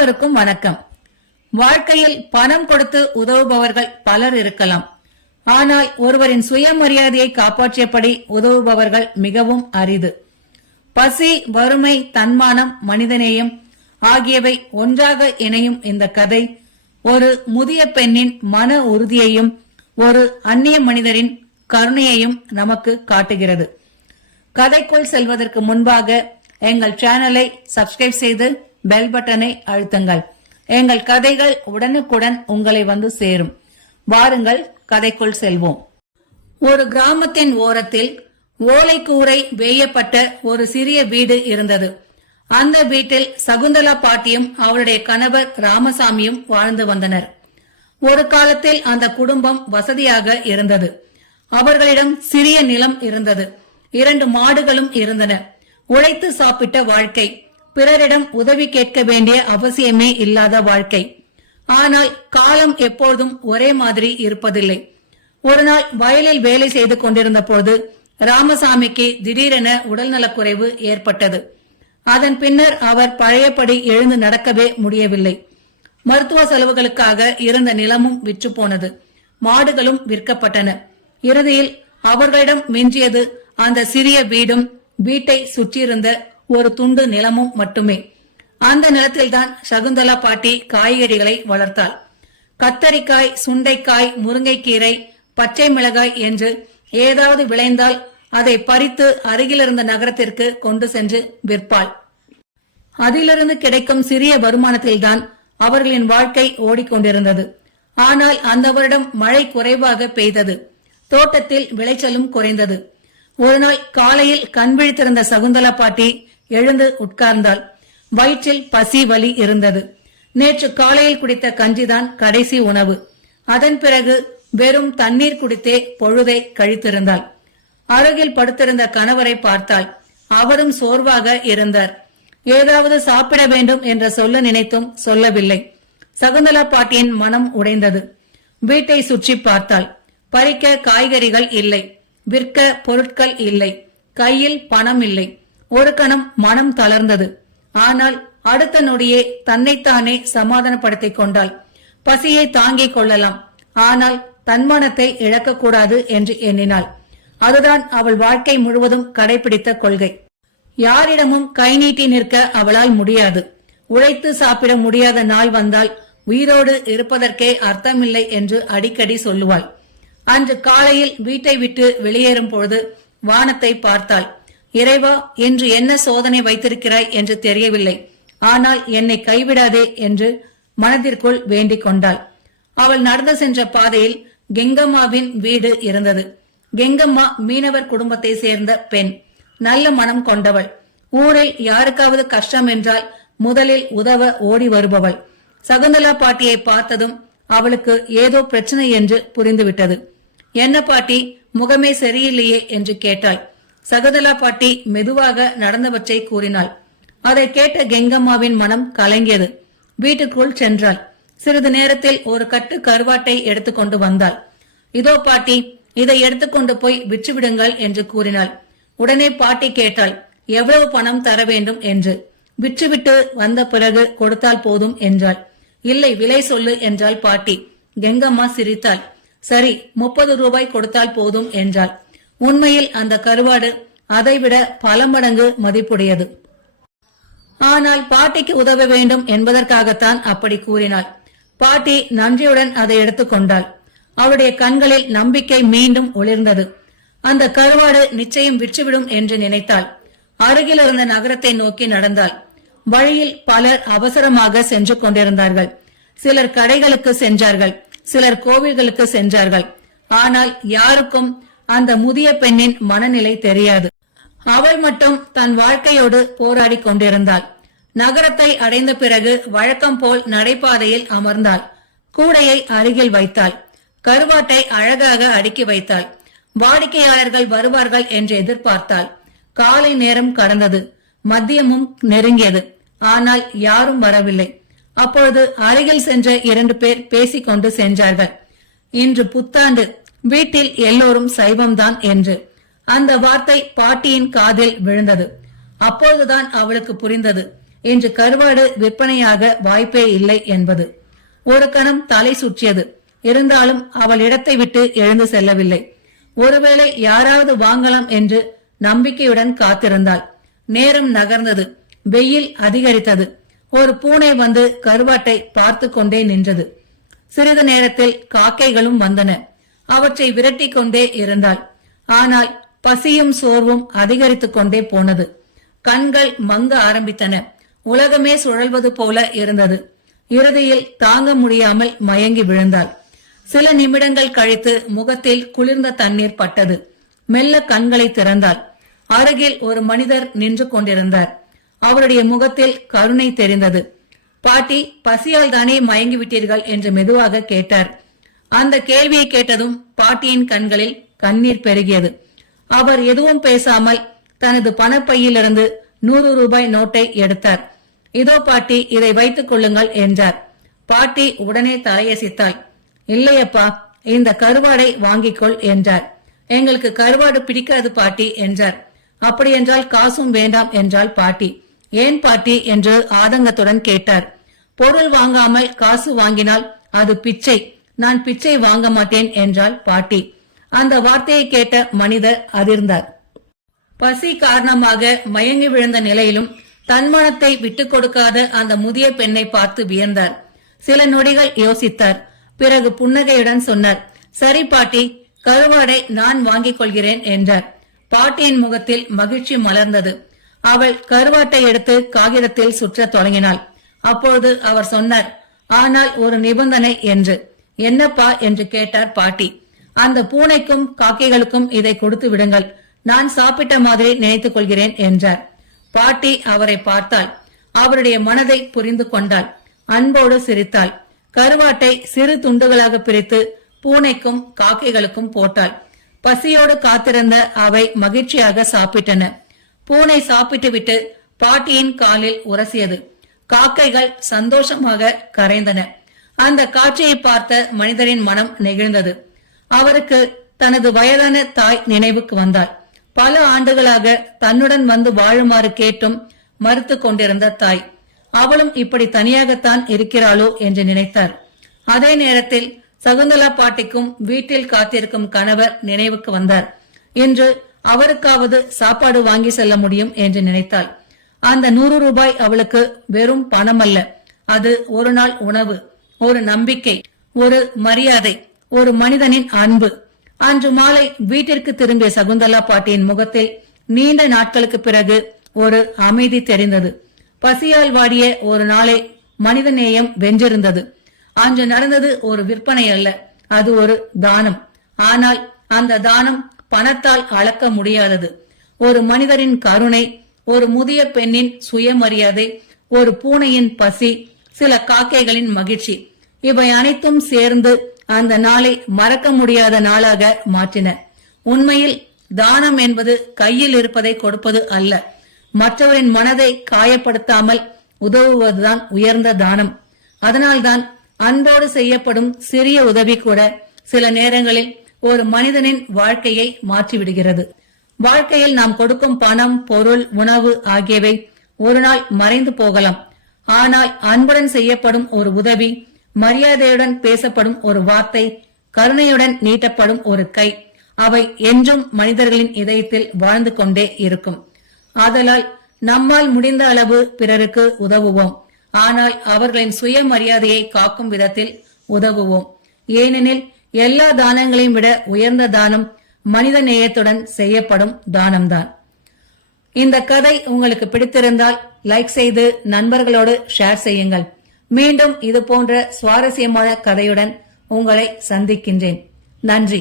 அனைவருக்கும் வணக்கம். வாழ்க்கையில் பணம் கொடுத்து உதவுபவர்கள் பலர் இருக்கலாம். ஆனால் ஒருவரின் சுயமரியாதையை காப்பாற்றியபடி உதவுபவர்கள் மிகவும் அரிது. பசி, வறுமை, தன்மானம், மனிதநேயம் ஆகியவை ஒன்றாக இணையும் இந்த கதை ஒரு முதிய பெண்ணின் மன உறுதியையும் ஒரு அந்நிய மனிதரின் கருணையையும் நமக்கு காட்டுகிறது. கதைக்குள் செல்வதற்கு முன்பாக எங்கள் சேனலை சப்ஸ்கிரைப் செய்து பெல் பட்டனை அழுத்துங்கள். எங்கள் கதைகள் உடனுக்குடன் உங்களை வந்து சேரும். வாருங்கள், கதைக்குள் செல்வோம். ஒரு கிராமத்தின் ஓரத்தில் ஓலைக்கூரை வேயப்பட்ட ஒரு சிறிய வீடு இருந்தது. அந்த வீட்டில் சகுந்தலா பாட்டியும் அவருடைய கணவர் ராமசாமியும் வாழ்ந்து வந்தனர். ஒரு காலத்தில் அந்த குடும்பம் வசதியாக இருந்தது. அவர்களிடம் சிறிய நிலம் இருந்தது. 2 மாடுகளும் இருந்தன. உழைத்து சாப்பிட்ட வாழ்க்கை. பிறரிடம் உதவி கேட்க வேண்டிய அவசியமே இல்லாத வாழ்க்கை. ஆனால் காலம் எப்போதும் ஒரே மாதிரி இருப்பதில்லை. ஒரு நாள் வயலில் வேலை செய்து கொண்டிருந்த போது ராமசாமிக்கு திடீரென உடல்நலக்குறைவு ஏற்பட்டது. அதன் பின்னர் அவர் பழையபடி எழுந்து நடக்கவே முடியவில்லை. மருத்துவ செலவுகளுக்காக இருந்த நிலமும் விற்று போனது. மாடுகளும் விற்கப்பட்டன. இறுதியில் அவர்களிடம் மிஞ்சியது அந்த சிறிய வீடும் வீட்டை சுற்றியிருந்த ஒரு துண்டு நிலமும் மட்டுமே. அந்த நிலத்தில்தான் சகுந்தலா பாட்டி காய்கறிகளை வளர்த்தாள். கத்தரிக்காய், சுண்டைக்காய், முருங்கைக்கீரை, பச்சை மிளகாய் என்று ஏதாவது விளைந்தால் அதை பறித்து அருகிலிருந்த நகரத்திற்கு கொண்டு சென்று விற்பாள். அதிலிருந்து கிடைக்கும் சிறிய வருமானத்தில்தான் அவர்களின் வாழ்க்கை ஓடிக்கொண்டிருந்தது. ஆனால் அந்த வருடம் மழை குறைவாக பெய்தது. தோட்டத்தில் விளைச்சலும் குறைந்தது. ஒரு நாள் காலையில் கண் விழித்திருந்த சகுந்தலா பாட்டி எழுந்து உட்கார்ந்தாள். வயிற்றில் பசி வலி இருந்தது. நேற்று காலையில் குடித்த கஞ்சிதான் கடைசி உணவு. அதன் பிறகு வெறும் தண்ணீர் குடித்தே பொழுதை கழித்திருந்தாள். அருகில் படுத்திருந்த கணவரை பார்த்தாள். அவரும் சோர்வாக இருந்தார். ஏதாவது சாப்பிட வேண்டும் என்ற சொல்ல நினைத்தும் சொல்லவில்லை. சகுந்தலா பாட்டியின் மனம் உடைந்தது. வீட்டை சுற்றி பார்த்தாள். பறிக்க காய்கறிகள் இல்லை. விற்க பொருட்கள் இல்லை. கையில் பணம் இல்லை. ஒரு கணம் மனம் தளர்ந்தது. ஆனால் அடுத்த நொடியே தன்னைத்தானே சமாதானப்படுத்திக் கொண்டாள். பசியை தாங்கிக் கொள்ளலாம், ஆனால் தன்மானத்தை இழக்கக்கூடாது என்று எண்ணினாள். அதுதான் அவள் வாழ்க்கை முழுவதும் கடைபிடித்த கொள்கை. யாரிடமும் கை நீட்டி நிற்க அவளால் முடியாது. உழைத்து சாப்பிட முடியாத நாள் வந்தால் உயிரோடு இருப்பதற்கே அர்த்தமில்லை என்று அடிக்கடி சொல்லுவாள். அன்று காலையில் வீட்டை விட்டு வெளியேறும் பொழுது வானத்தை பார்த்தாள். இறைவா, இன்று என்ன சோதனை வைத்திருக்கிறாய் என்று தெரியவில்லை. ஆனால் என்னை கைவிடாதே என்று மனதிற்குள் வேண்டிக் கொண்டாள். அவள் நடந்து சென்ற பாதையில் கெங்கம்மாவின் வீடு இருந்தது. கெங்கம்மா மீனவர் குடும்பத்தை சேர்ந்த பெண். நல்ல மனம் கொண்டவள். ஊரில் யாருக்காவது கஷ்டம் என்றால் முதலில் உதவ ஓடி வருபவள். சகுந்தலா பாட்டியை பார்த்ததும் அவளுக்கு ஏதோ பிரச்சனை என்று புரிந்துவிட்டது. என்ன பாட்டி, முகமே சரியில்லையே என்று கேட்டாள். சகுந்தலா பாட்டி மெதுவாக நடந்தவற்றை கூறினாள். அதை கேட்ட கெங்கம்மாவின் மனம் கலங்கியது. வீட்டுக்குள் சென்றாள். சிறிது நேரத்தில் ஒரு கட்டு கருவாட்டை எடுத்துக்கொண்டு வந்தாள். இதோ பாட்டி, இதை எடுத்துக்கொண்டு போய் விற்றுவிடுங்கள் என்று கூறினாள். உடனே பாட்டி கேட்டாள், எவ்வளவு பணம் தர வேண்டும் என்று. விற்றுவிட்டு வந்த பிறகு கொடுத்தால் போதும் என்றாள். இல்லை, விலை சொல்லு என்றாள் பாட்டி. கெங்கம்மா சிரித்தாள். சரி, 30 ரூபாய் கொடுத்தால் போதும் என்றாள். உண்மையில் அந்த கருவாடு அதைவிட பல மடங்கு மதிப்புடையது. ஆனால் பாட்டிக்கு உதவ வேண்டும் என்பதற்காகத்தான் அப்படி கூறினாள். பாட்டி நன்றியுடன் அதை எடுத்துக்கொண்டாள். அவளுடைய கண்களில் நம்பிக்கை மீண்டும் ஒளிர்ந்தது. அந்த கருவாடு நிச்சயம் விற்றுவிடும் என்று நினைத்தாள். அருகில் இருந்த நகரத்தை நோக்கி நடந்தாள். வழியில் பலர் அவசரமாக சென்று கொண்டிருந்தார்கள். சிலர் கடைகளுக்கு சென்றார்கள். சிலர் கோவில்களுக்கு சென்றார்கள். ஆனால் யாருக்கும் அந்த முதிய பெண்ணின் மனநிலை தெரியாது. அவள் மட்டும் தன் வாழ்க்கையோடு போராடி கொண்டிருந்தாள். நகரத்தை அடைந்த பிறகு வழக்கம் போல் நடைபாதையில் அமர்ந்தாள். கூடையை அருகில் வைத்தாள். கருவாட்டை அழகாக அடுக்கி வைத்தாள். வாடிக்கையாளர்கள் வருவார்கள் என்று எதிர்பார்த்தாள். காலை நேரம் கடந்தது. மதியமும் நெருங்கியது. ஆனால் யாரும் வரவில்லை. அப்பொழுது அருகில் சென்ற 2 பேர் பேசிக்கொண்டு சென்றார்கள். இன்று புத்தாண்டு, வீட்டில் எல்லோரும் சைவம்தான் என்று. அந்த வார்த்தை பாட்டியின் காதில் விழுந்தது. அப்போதுதான் அவளுக்கு புரிந்தது, இன்று கருவாடு விற்பனையாக வாய்ப்பே இல்லை என்பது. ஒரு கணம் தலை சுற்றியது. இருந்தாலும் அவள் இடத்தை விட்டு எழுந்து செல்லவில்லை. ஒருவேளை யாராவது வாங்கலாம் என்று நம்பிக்கையுடன் காத்திருந்தாள். நேரம் நகர்ந்தது. வெயில் அதிகரித்தது. ஒரு பூனை வந்து கருவாட்டை பார்த்து கொண்டே நின்றது. சிறிது நேரத்தில் காக்கைகளும் வந்தன. அவற்றை விரட்டி கொண்டே இருந்தாள். ஆனால் பசியும் சோர்வும் அதிகரித்துக் கொண்டே போனது. கண்கள் மங்க ஆரம்பித்தன. உலகமே சுழல்வது போல இருந்தது. இறுதியில் தாங்க முடியாமல் மயங்கி விழுந்தாள். சில நிமிடங்கள் கழித்து முகத்தில் குளிர்ந்த தண்ணீர் பட்டது. மெல்ல கண்களை திறந்தாள். அருகில் ஒரு மனிதர் நின்று கொண்டிருந்தார். அவருடைய முகத்தில் கருணை தெரிந்தது. பாட்டி, பசியால் தானே மயங்கி விட்டீர்கள் என்று மெதுவாக கேட்டார். அந்த கேள்வியை கேட்டதும் பாட்டியின் கண்களில் கண்ணீர் பெருகியது. அவர் எதுவும் பேசாமல் தனது பணப்பையிலிருந்து 100 ரூபாய் நோட்டை எடுத்தார். இதோ பாட்டி, இதை வைத்துக் கொள்ளுங்கள் என்றார். பாட்டி உடனே தலையசித்தாள். இல்லையப்பா, இந்த கருவாடை வாங்கிக்கொள் என்றார். எங்களுக்கு கருவாடு பிடிக்காது பாட்டி என்றார். அப்படியென்றால் காசும் வேண்டாம் என்றாள் பாட்டி. ஏன் பாட்டி என்று ஆதங்கத்துடன் கேட்டார். பொருள் வாங்காமல் காசு வாங்கினால் அது பிச்சை. நான் பிச்சை வாங்க மாட்டேன் என்றாள் பாட்டி. அந்த வார்த்தையை கேட்ட மனிதர் அதிர்ந்தார். பசி காரணமாக மயங்கி விழுந்த நிலையிலும் தன்மானத்தை விட்டுக் கொடுக்காத அந்த முதிய பெண்ணை பார்த்து வியந்தார். சில நொடிகள் யோசித்தார். பிறகு புன்னகையுடன் சொன்னார், சரி பாட்டி, கருவாடை நான் வாங்கிக் கொள்கிறேன் என்றார். பாட்டியின் முகத்தில் மகிழ்ச்சி மலர்ந்தது. அவள் கருவாட்டை எடுத்து காகிதத்தில் சுற்றத் தொடங்கினாள். அப்பொழுது அவர் சொன்னார், ஆனால் ஒரு நிபந்தனை என்று. என்னப்பா என்று கேட்டார் பாட்டி. அந்த பூனைக்கும் காக்கைகளுக்கும் இதை கொடுத்து விடுங்கள். நான் சாப்பிட்ட மாதிரி நினைத்துக் கொள்கிறேன் என்றார். பாட்டி அவரை பார்த்தாள். அவருடைய மனதை புரிந்து கொண்டாள். அன்போடு சிரித்தாள். கருவாட்டை சிறு துண்டுகளாக பிரித்து பூனைக்கும் காக்கைகளுக்கும் போட்டாள். பசியோடு காத்திருந்த அவை மகிழ்ச்சியாக சாப்பிட்டன. பூனை சாப்பிட்டுவிட்டு பாட்டியின் காலில் உரசியது. காக்கைகள் சந்தோஷமாக கரைந்தன. அந்த காட்சியை பார்த்த மனிதரின் மனம் நெகிழ்ந்தது. அவருக்கு தனது வயதான தாய் நினைவுக்கு வந்தாள். பல ஆண்டுகளாக தன்னுடன் வந்து வாழுமாறு கேட்டும் மறுத்து கொண்டிருந்த தாய். அவளும் இப்படி தனியாகத்தான் இருக்கிறாளோ என்று நினைத்தார். அதே நேரத்தில் சகுந்தலா பாட்டிக்கும் வீட்டில் காத்திருக்கும் கணவர் நினைவுக்கு வந்தார். இன்று அவருக்காவது சாப்பாடு வாங்கி செல்ல முடியும் என்று நினைத்தாள். அந்த 100 ரூபாய் அவளுக்கு வெறும் பணம் அல்ல. அது ஒரு நாள் உணவு, ஒரு நம்பிக்கை, ஒரு மரியாதை, ஒரு மனிதனின் அன்பு. அன்று மாலை வீட்டிற்கு திரும்பிய சகுந்தலா பாட்டியின் முகத்தில் நீண்ட நாட்களுக்கு பிறகு ஒரு அமைதி தெரிந்தது. பசியால் வாடிய ஒரு நாளை மனிதநேயம் வென்றிருந்தது. அன்று நடந்தது ஒரு விற்பனை அல்ல, அது ஒரு தானம். ஆனால் அந்த தானம் பணத்தால் அளக்க முடியாதது. ஒரு மனிதரின் கருணை, ஒரு முதிய பெண்ணின் சுயமரியாதை, ஒரு பூனையின் பசி, சில காக்கைகளின் மகிழ்ச்சி, இவை அனைத்தும் சேர்ந்து அந்த நாளை மறக்க முடியாத நாளாக மாற்றின. உண்மையில் தானம் என்பது கையில் இருப்பதை கொடுப்பது அல்ல, மற்றவரின் மனதை காயப்படுத்தாமல் உதவுவதுதான் உயர்ந்த தானம். அதனால்தான் அன்போடு செய்யப்படும் சிறிய உதவி கூட சில நேரங்களில் ஒரு மனிதனின் வாழ்க்கையை மாற்றிவிடுகிறது. வாழ்க்கையில் நாம் கொடுக்கும் பணம், பொருள், உணவு ஆகியவை ஒரு நாள் மறைந்து போகலாம். ஆனால் அன்புடன் செய்யப்படும் ஒரு உதவி, மரியாதையுடன் பேசப்படும் ஒரு வார்த்தை, கருணையுடன் நீட்டப்படும் ஒரு கை, அவை என்றும் மனிதர்களின் இதயத்தில் வாழ்ந்து கொண்டே இருக்கும். ஆதலால் நம்மால் முடிந்த அளவு பிறருக்கு உதவுவோம். ஆனால் அவர்களின் சுயமரியாதையை காக்கும் விதத்தில் உதவுவோம். ஏனெனில் எல்லா தானங்களையும் விட உயர்ந்த தானம் மனித நேயத்துடன் செய்யப்படும் தானம்தான். இந்த கதை உங்களுக்கு பிடித்திருந்தால் லைக் செய்து நண்பர்களோடு ஷேர் செய்யுங்கள். மீண்டும் இது போன்ற சுவாரஸ்யமான கதையுடன் உங்களை சந்திக்கின்றேன். நன்றி.